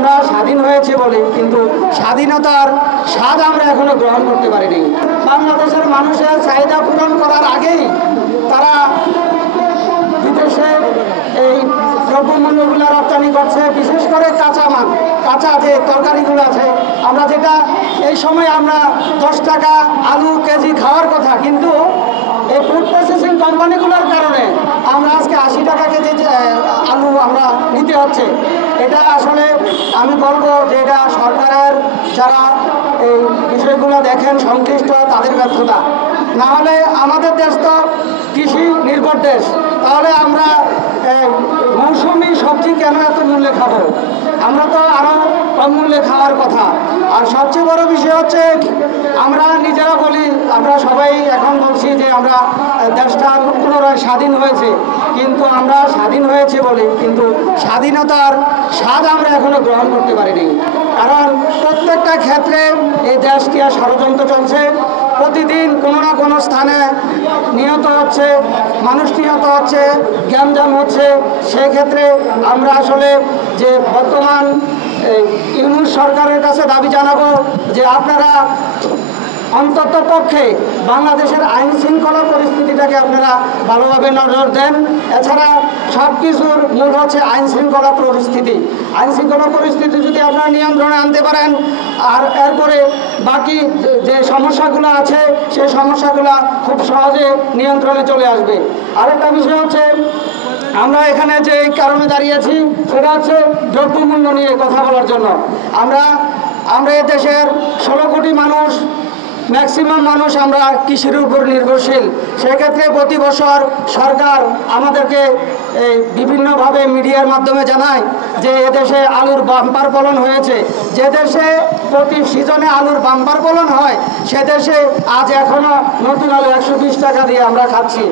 আমরা স্বাধীন হয়েছে বলে কিন্তু স্বাধীনতার স্বাদ আমরা এখনো গ্রহণ করতে পারিনি। বাংলাদেশের মানুষের চাহিদা পূরণ করার আগেই তারা বিদেশে এই দ্রব্যমূল্যগুলো রপ্তানি করছে, বিশেষ করে কাঁচা যে তরকারিগুলো আছে, আমরা যেটা এই সময় আমরা 10 টাকা আলু কেজি খাওয়ার কথা, কিন্তু এই ফুড প্রসেসিং কোম্পানিগুলোর কারণে আমরা আজকে 80 টাকা কেজি আলু আমরা নিতে হচ্ছে। এটা আসলে আমি বলবো যে এটা সরকারের যারা এই বিষয়গুলো দেখেন সংশ্লিষ্ট তাদের ব্যর্থতা। না হলে আমাদের দেশ তো কৃষি নির্ভর দেশ, তাহলে আমরা মৌসুমি সবজি কেন এত মূল্যে খাবো? আমরা তো আরও কম মূল্যে খাওয়ার কথা। আর সবচেয়ে বড় বিষয় হচ্ছে আমরা নিজেরা বলি, আমরা সবাই এখন বলছি যে আমরা দেশটা পুনরায় স্বাধীন হয়েছে, কিন্তু আমরা স্বাধীন হয়েছে বলি কিন্তু স্বাধীনতার স্বাদ আমরা এখনো গ্রহণ করতে পারিনি। কারণ প্রত্যেকটা ক্ষেত্রে এই দেশটি আর ষড়যন্ত্র চলছে। প্রতিদিন কোনো না কোনো স্থানে নিহত হচ্ছে, মানুষ নিহত হচ্ছে, গ্যাঞ্জাম হচ্ছে। সেক্ষেত্রে আমরা আসলে যে বর্তমান ইউনূস সরকারের কাছে দাবি জানাবো যে আপনারা অন্তত পক্ষে বাংলাদেশের আইন শৃঙ্খলা পরিস্থিতিটাকে আপনারা ভালোভাবে নজর দেন। এছাড়া সব কিছুর মূল হচ্ছে আইন শৃঙ্খলা পরিস্থিতি। আইন শৃঙ্খলা পরিস্থিতি যদি আপনারা নিয়ন্ত্রণে আনতে পারেন, আর এরপরে বাকি যে সমস্যাগুলো আছে সেই সমস্যাগুলো খুব সহজে নিয়ন্ত্রণে চলে আসবে। আরেকটা বিষয় হচ্ছে আমরা এখানে যে কারণে দাঁড়িয়েছি সেটা হচ্ছে দ্রব্যমূল্য নিয়ে কথা বলার জন্য। আমরা এই দেশের 16 কোটি মানুষ, ম্যাক্সিমাম মানুষ আমরা কৃষির উপর নির্ভরশীল। সেক্ষেত্রে প্রতি বছর সরকার আমাদেরকে বিভিন্নভাবে মিডিয়ার মাধ্যমে জানায় যে এদেশে আলুর বাম্পার ফলন হয়েছে। যে দেশে প্রতি সিজনে আলুর বাম্পার ফলন হয় সে দেশে আজ এখনও নতুন আলু 120 টাকা দিয়ে আমরা খাচ্ছি।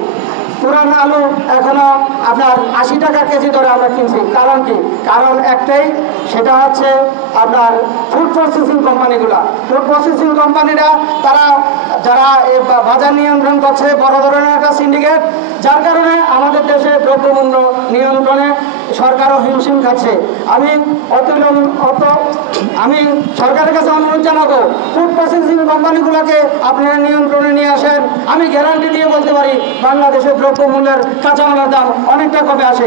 পুরানো আলু এখনও আপনার 80 টাকা কেজি ধরে আমরা কিনছি। কারণ কি? কারণ একটাই, সেটা হচ্ছে আপনার ফুড প্রসেসিং কোম্পানিগুলা। ফুড প্রসেসিং কোম্পানিরা যারা বাজার নিয়ন্ত্রণ করছে, বড় ধরনের একটা সিন্ডিকেট, যার কারণে আমাদের দেশে দ্রব্যমূল্য নিয়ন্ত্রণে সরকারও হিমশিম খাচ্ছে। আমি সরকারের কাছে অনুরোধ জানাবো, ফুড প্রসেসিং কোম্পানিগুলোকে আপনারা নিয়ন্ত্রণে নিয়ে আসেন। আমি গ্যারান্টি দিয়ে বলতে পারি বাংলাদেশের দ্রব্যমূল্যের কাঁচামালের দাম অনেকটা কমে আসে।